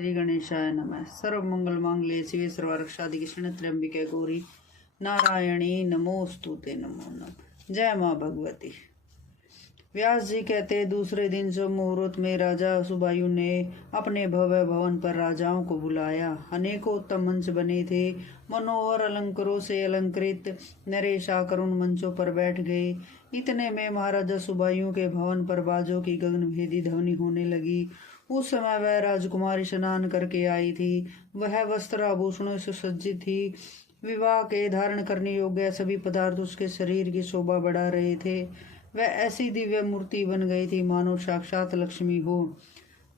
श्री गणेशाय नमः। सर्वमंगल मांगल्ये शिवे सर्वारक्षाधिके शरण्ये गौरी नारायणी नमोस्तुते। नमो नमः। जय माँ भगवती। व्यास जी कहते, दूसरे दिन जो मुहूर्त में राजा सुबायु ने अपने भव्य भवन पर राजाओं को बुलाया। अनेकों उत्तम मंच बने थे। मनोहर अलंकारों से अलंकृत नरेश आकर उन मंचों पर बैठ गए। इतने में महाराजा सुबायु के भवन पर बाजों की गगनभेदी ध्वनि होने लगी। उस समय वह राजकुमारी स्नान करके आई थी। वह वस्त्र आभूषणों से सुसज्जित थी। विवाह के धारण करने योग्य सभी पदार्थ उसके शरीर की शोभा बढ़ा रहे थे। वह ऐसी दिव्य मूर्ति बन गई थी मानो साक्षात लक्ष्मी हो।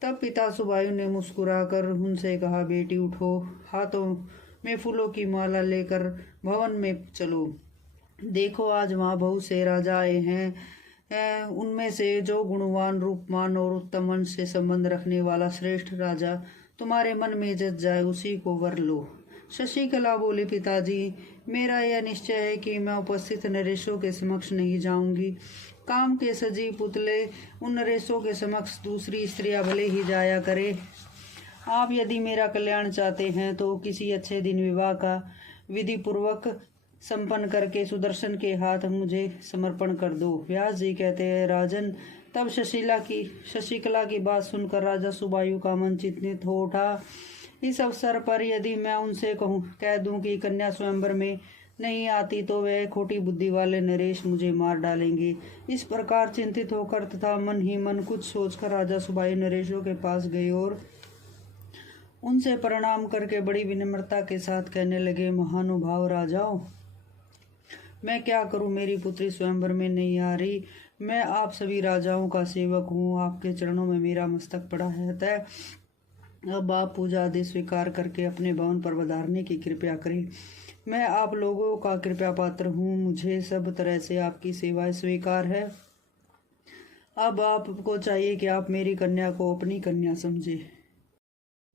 तब पिता सुबायु ने मुस्कुराकर उनसे कहा, बेटी उठो, हाथों में फूलों की माला लेकर भवन में चलो। देखो, आज वहाँ बहुत से राजा आए हैं। उनमें से जो गुणवान, रूपमान और उत्तम वंश से संबंध रखने वाला श्रेष्ठ राजा तुम्हारे मन में जच जाए, उसी को वर लो। शशिकला बोली, पिताजी, मेरा यह निश्चय है कि मैं उपस्थित नरेशों के समक्ष नहीं जाऊंगी। काम के सजीव पुतले उन नरेशों के समक्ष दूसरी स्त्रियां भले ही जाया करे। आप यदि मेरा कल्याण चाहते हैं तो किसी अच्छे दिन विवाह का विधि पूर्वक संपन्न करके सुदर्शन के हाथ मुझे समर्पण कर दो। व्यास जी कहते हैं, राजन, तब शशिकला की बात सुनकर राजा सुबायु का मन चिंतित हो उठा। इस अवसर पर यदि मैं उनसे कह दूं कि कन्या स्वयंवर में नहीं आती तो वे खोटी बुद्धि वाले नरेश मुझे मार डालेंगे। इस प्रकार चिंतित होकर तथा मन ही मन कुछ सोचकर राजा सुबायु नरेशों के पास गए और उनसे प्रणाम करके बड़ी विनम्रता के साथ कहने लगे, महानुभाव राजाओं, मैं क्या करूं, मेरी पुत्री स्वयंवर में नहीं आ रही। मैं आप सभी राजाओं का सेवक हूं। आपके चरणों में मेरा मस्तक पड़ा है। अतः अब आप पूजा आदि स्वीकार करके अपने भवन पर पधारने की कृपया करें। मैं आप लोगों का कृपया पात्र हूँ। मुझे सब तरह से आपकी सेवाएं स्वीकार है। अब आपको चाहिए कि आप मेरी कन्या को अपनी कन्या समझे।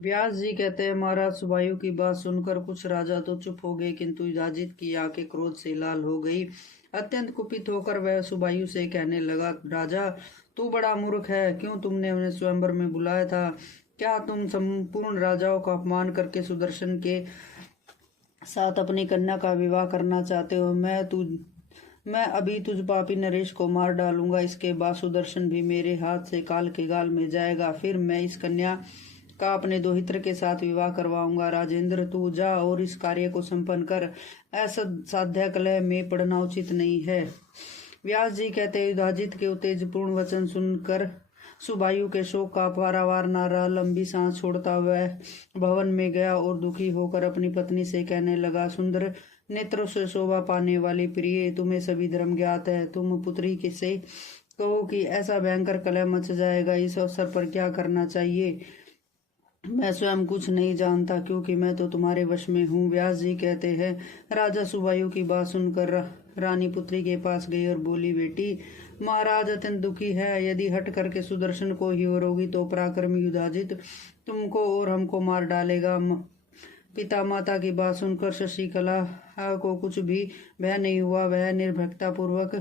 व्यास जी कहते हैं, महाराज सुबायु की बात सुनकर कुछ राजा तो चुप हो गए, किंतु युधाजित की आंखें क्रोध से लाल हो गई। अत्यंत कुपित होकर वह सुबायु से कहने लगा, राजा, तू बड़ा मूर्ख है। क्यों तुमने उन्हें स्वयंवर में बुलाया था? क्या तुम संपूर्ण राजाओं का अपमान करके सुदर्शन के साथ अपनी कन्या का विवाह करना चाहते हो? मैं अभी तुझ पापी नरेश को मार डालूंगा। इसके बाद सुदर्शन भी मेरे हाथ से काल के गाल में जाएगा। फिर मैं इस कन्या का अपने दोहित्र के साथ विवाह करवाऊंगा। राजेंद्र, तू जा और इस कार्य को संपन्न कर। ऐसा साध्या कलह में पड़ना उचित नहीं है। व्यास जी कहते, युधाजित के उत्तेजपूर्ण वचन सुनकर सुबायु के शोक का पारावार न रहा। लंबी सांस छोड़ता वह भवन में गया और दुखी होकर अपनी पत्नी से कहने लगा, सुंदर नेत्रों से शोभा पाने वाली प्रिय, तुम्हें सभी धर्म ज्ञात है। तुम पुत्री से कहो कि ऐसा भयंकर कलह मच जाएगा। इस अवसर पर क्या करना चाहिए मैं स्वयं कुछ नहीं जानता, क्योंकि मैं तो तुम्हारे वश में हूँ। व्यास जी कहते हैं, राजा सुबायु की बात सुनकर रानी पुत्री के पास गई और बोली, बेटी, महाराज अत्यंत दुखी है। यदि हट करके सुदर्शन को ही वरोगी तो पराक्रमी युधाजित तुमको और हमको मार डालेगा। पिता माता की बात सुनकर शशिकला को कुछ भी भय नहीं हुआ। वह निर्भयता पूर्वक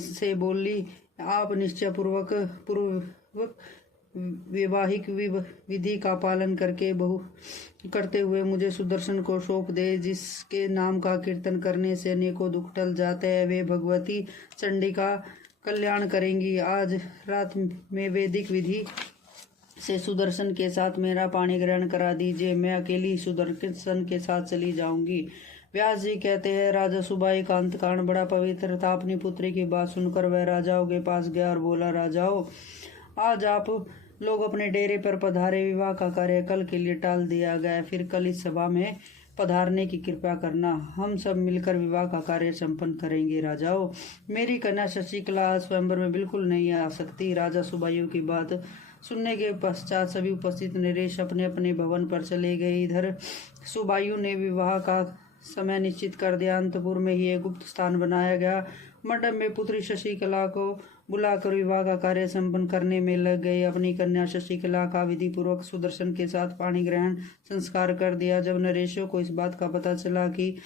से बोली, आप निश्चय पूर्वक वैवाहिक विधि का पालन करते हुए मुझे सुदर्शन को सौंप दे, जिसके नाम का कीर्तन करने से अनेकों दुख टल जाते हैं। वे भगवती चंडिका कल्याण करेंगी। आज रात में वैदिक विधि से सुदर्शन के साथ मेरा पाणी ग्रहण करा दीजिए। मैं अकेली सुदर्शन के साथ चली जाऊंगी। व्यास जी कहते हैं, राजा सुबायु का अंतःकरण बड़ा पवित्र था। अपनी पुत्री की बात सुनकर वह राजाओं के पास गया और बोला, राजाओं, आज आप लोग अपने डेरे पर पधारे। विवाह का कार्य कल के लिए टाल दिया गया। फिर कल इस सभा में पधारने की कृपा करना। हम सब मिलकर विवाह का कार्य संपन्न करेंगे। राजाओं, मेरी कन्या शशिकला स्वयंवर में बिल्कुल नहीं आ सकती। राजा सुबायु की बात सुनने के पश्चात सभी उपस्थित नरेश अपने अपने भवन पर चले गए। इधर सुबायु ने विवाह का समय निश्चित कर दिया। अंतपुर में ही एक गुप्त स्थान बनाया गया। मंडप में पुत्री शशिकला को बुलाकर विवाह का कार्य संपन्न करने में लग गए। अपनी कन्या शशिकला का विधि पूर्वक सुदर्शन के साथ पाणी ग्रहण संस्कार कर दिया। जब नरेशों को इस बात का पता चला कि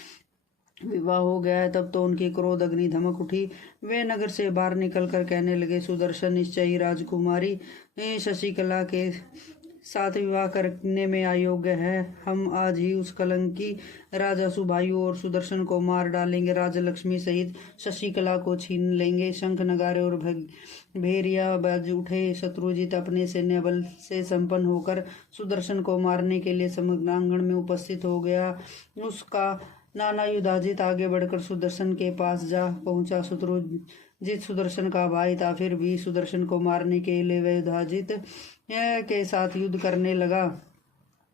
विवाह हो गया है, तब तो उनकी क्रोध अग्नि धमक उठी। वे नगर से बाहर निकलकर कहने लगे, सुदर्शन निश्चय ही राजकुमारी शशिकला के साथ विवाह करने में अयोग्य है। हम आज ही उस कलंकी राजा सुबायु और सुदर्शन को मार डालेंगे। राजा लक्ष्मी सहित शशिकला को छीन लेंगे। शंख नगारे और भेरिया बज उठे। शत्रुजित अपने सैन्य बल से संपन्न होकर सुदर्शन को मारने के लिए समरांगण में उपस्थित हो गया। उसका नाना युधाजित आगे बढ़कर सुदर्शन के पास जा पहुंचा। शत्रुजित सुदर्शन का भाई था, फिर भी सुदर्शन को मारने के लिए वह युधाजित के साथ युद्ध करने लगा।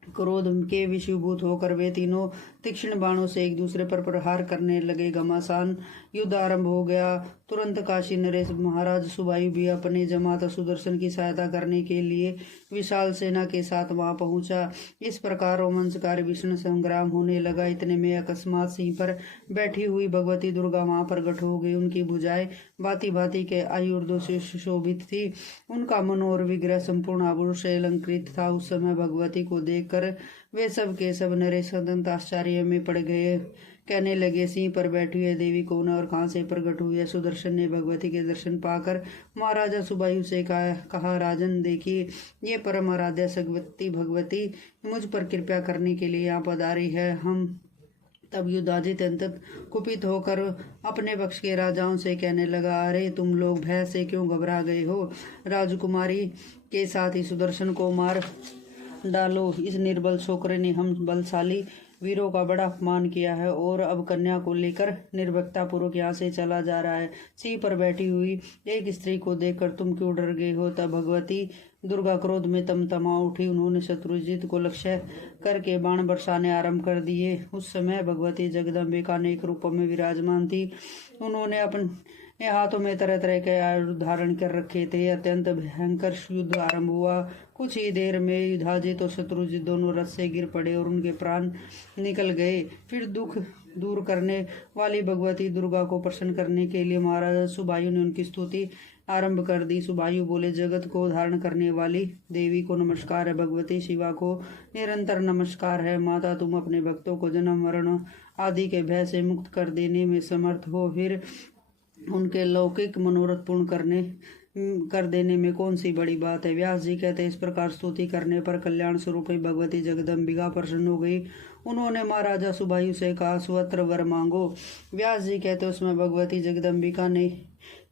क्रोध के विषीभूत होकर वे तीनों तीक्ष्ण बाणों से एक दूसरे पर प्रहार करने लगे। घमासान युद्ध आरंभ हो गया। तुरंत काशी नरेश महाराज सुबायु भी अपने जमाता सुदर्शन की सहायता करने के लिए विशाल सेना के साथ वहां पहुंचा। इस प्रकार रोमांचकारी भीषण संग्राम होने लगा। इतने में अकस्मात सिंह पर बैठी हुई भगवती दुर्गा वहां प्रकट हो गई। उनकी भुजाएं भांति भांति के आयुर्दों से सुशोभित थी। उनका मनोहर विग्रह संपूर्ण आभूषण से अलंकृत था। उस समय भगवती को देखकर वे सब के सब नरेश अत्यंत आश्चर्य में पड़ गए। कहने लगे, सिंह पर बैठी हुई देवी कौन है और कहाँ से प्रकट हुई है? सुदर्शन ने भगवती के दर्शन पाकर महाराजा सुबायु से कहा, राजन देखिए, ये परम आराध्य सगवती भगवती मुझ पर कृपा करने के लिए यहाँ पधारी है। हम तब युधाजित अत्यंत कुपित होकर अपने पक्ष के राजाओं से कहने लगा, अरे तुम लोग भय से क्यों घबरा गए हो? राजकुमारी के साथ ही सुदर्शन को मार डालो। इस निर्बल छोकरे ने हम बलशाली वीरों का बड़ा अपमान किया है और अब कन्या को लेकर निर्भयता पूर्वक यहाँ से चला जा रहा है। सिंह पर बैठी हुई एक स्त्री को देखकर तुम क्यों डर गए हो? तब भगवती दुर्गा क्रोध में तमतमा उठी। उन्होंने शत्रुजित को लक्ष्य करके बाण बरसाने आरंभ कर दिए। उस समय भगवती जगदम्बिका अनेक रूपों में विराजमान थी। उन्होंने अपने हाथों में तरह तरह के आयुध धारण कर रखे थे। अत्यंत भयंकर युद्ध आरंभ हुआ। कुछ ही देर में युधाजित और शत्रुजित दोनों रथ से गिर पड़े और उनके प्राण निकल गए। फिर दुख दूर करने वाली भगवती दुर्गा को प्रसन्न करने के लिए महाराजा सुबायु ने उनकी स्तुति आरंभ कर दी। सुबायु बोले, जगत को धारण करने वाली देवी को नमस्कार है। भगवती शिवा को निरंतर नमस्कार है। माता, तुम अपने भक्तों को जन्म मरण आदि के भय से मुक्त कर देने में समर्थ हो। फिर उनके लौकिक मनोरथ पूर्ण कर देने में कौन सी बड़ी बात है? व्यास जी कहते, इस प्रकार स्तुति करने पर कल्याण स्वरूप भगवती जगदम्बिका प्रसन्न हो गई। उन्होंने महाराजा सुबायु से कहा, स्वत्र वर मांगो। व्यास जी कहते, उसमें भगवती जगदम्बिका ने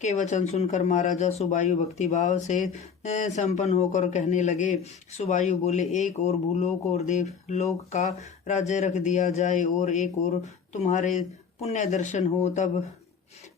के वचन सुनकर महाराजा सुबायु भक्तिभाव से संपन्न होकर कहने लगे। सुबायु बोले, एक और भूलोक और देवलोक का राज्य रख दिया जाए और एक और तुम्हारे पुण्य दर्शन हो, तब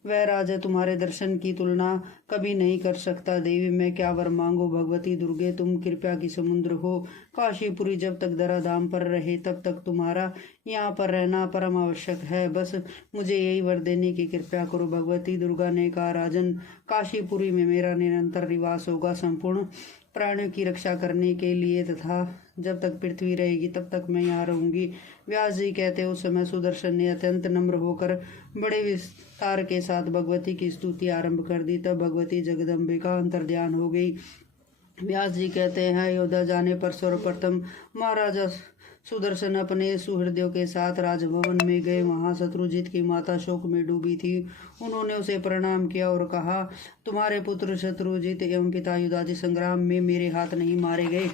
वह राजा तुम्हारे दर्शन की तुलना कभी नहीं कर सकता। देवी, मैं क्या वर मांगो? भगवती दुर्गे, तुम कृपा की समुद्र हो। काशीपुरी जब तक धराधाम पर रहे तब तक तुम्हारा यहाँ पर रहना परम आवश्यक है। बस मुझे यही वर देने की कृपा करो। भगवती दुर्गा ने कहा, राजन, काशीपुरी में मेरा निरंतर निवास होगा, संपूर्ण प्राणियों की रक्षा करने के लिए, तथा जब तक पृथ्वी रहेगी तब तक मैं यहाँ रहूंगी। व्यास जी कहते, उस समय सुदर्शन ने अत्यंत नम्र होकर बड़े विस्तार के साथ भगवती की स्तुति आरंभ कर दी। तब भगवती जगदम्बिका अंतर्ध्यान हो गई। व्यास जी कहते हैं, अयोध्या जाने पर सर्वप्रथम महाराजा सुदर्शन अपने सुहृदयों के साथ राजभवन में गए। वहां शत्रुजित की माता शोक में डूबी थी। उन्होंने उसे प्रणाम किया और कहा, तुम्हारे पुत्र शत्रुजित एवं पिता युधाजित संग्राम में मेरे हाथ नहीं मारे गए।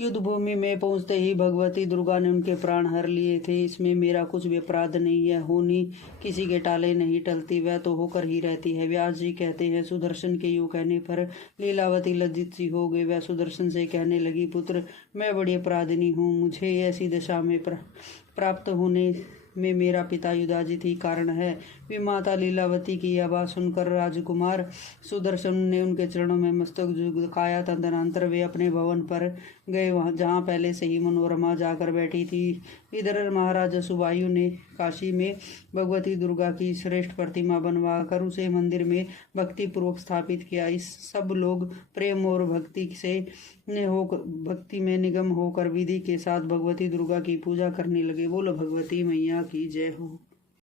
युद्ध भूमि में पहुंचते ही भगवती दुर्गा ने उनके प्राण हर लिए थे। इसमें मेरा कुछ भी अपराध नहीं है। होनी किसी के टाले नहीं टलती, वह तो होकर ही रहती है। व्यास जी कहते हैं, सुदर्शन के यूं कहने पर लीलावती लज्जित सी हो गई। वह सुदर्शन से कहने लगी, पुत्र, मैं बड़ी अपराधिनी हूँ। मुझे ऐसी दशा में प्राप्त होने में मेरा पिता युधाजित ही कारण है। वे माता लीलावती की यह बात सुनकर राजकुमार सुदर्शन ने उनके चरणों में मस्तक झुकाया। तदनंतर वे अपने भवन पर गए, वहां जहाँ पहले से ही मनोरमा जाकर बैठी थी। इधर महाराजा सुबायु ने काशी में भगवती दुर्गा की श्रेष्ठ प्रतिमा बनवाकर उसे मंदिर में भक्ति पूर्वक स्थापित किया। इस सब लोग प्रेम और भक्ति में निगम होकर विधि के साथ भगवती दुर्गा की पूजा करने लगे। बोलो भगवती मैया की जय हो।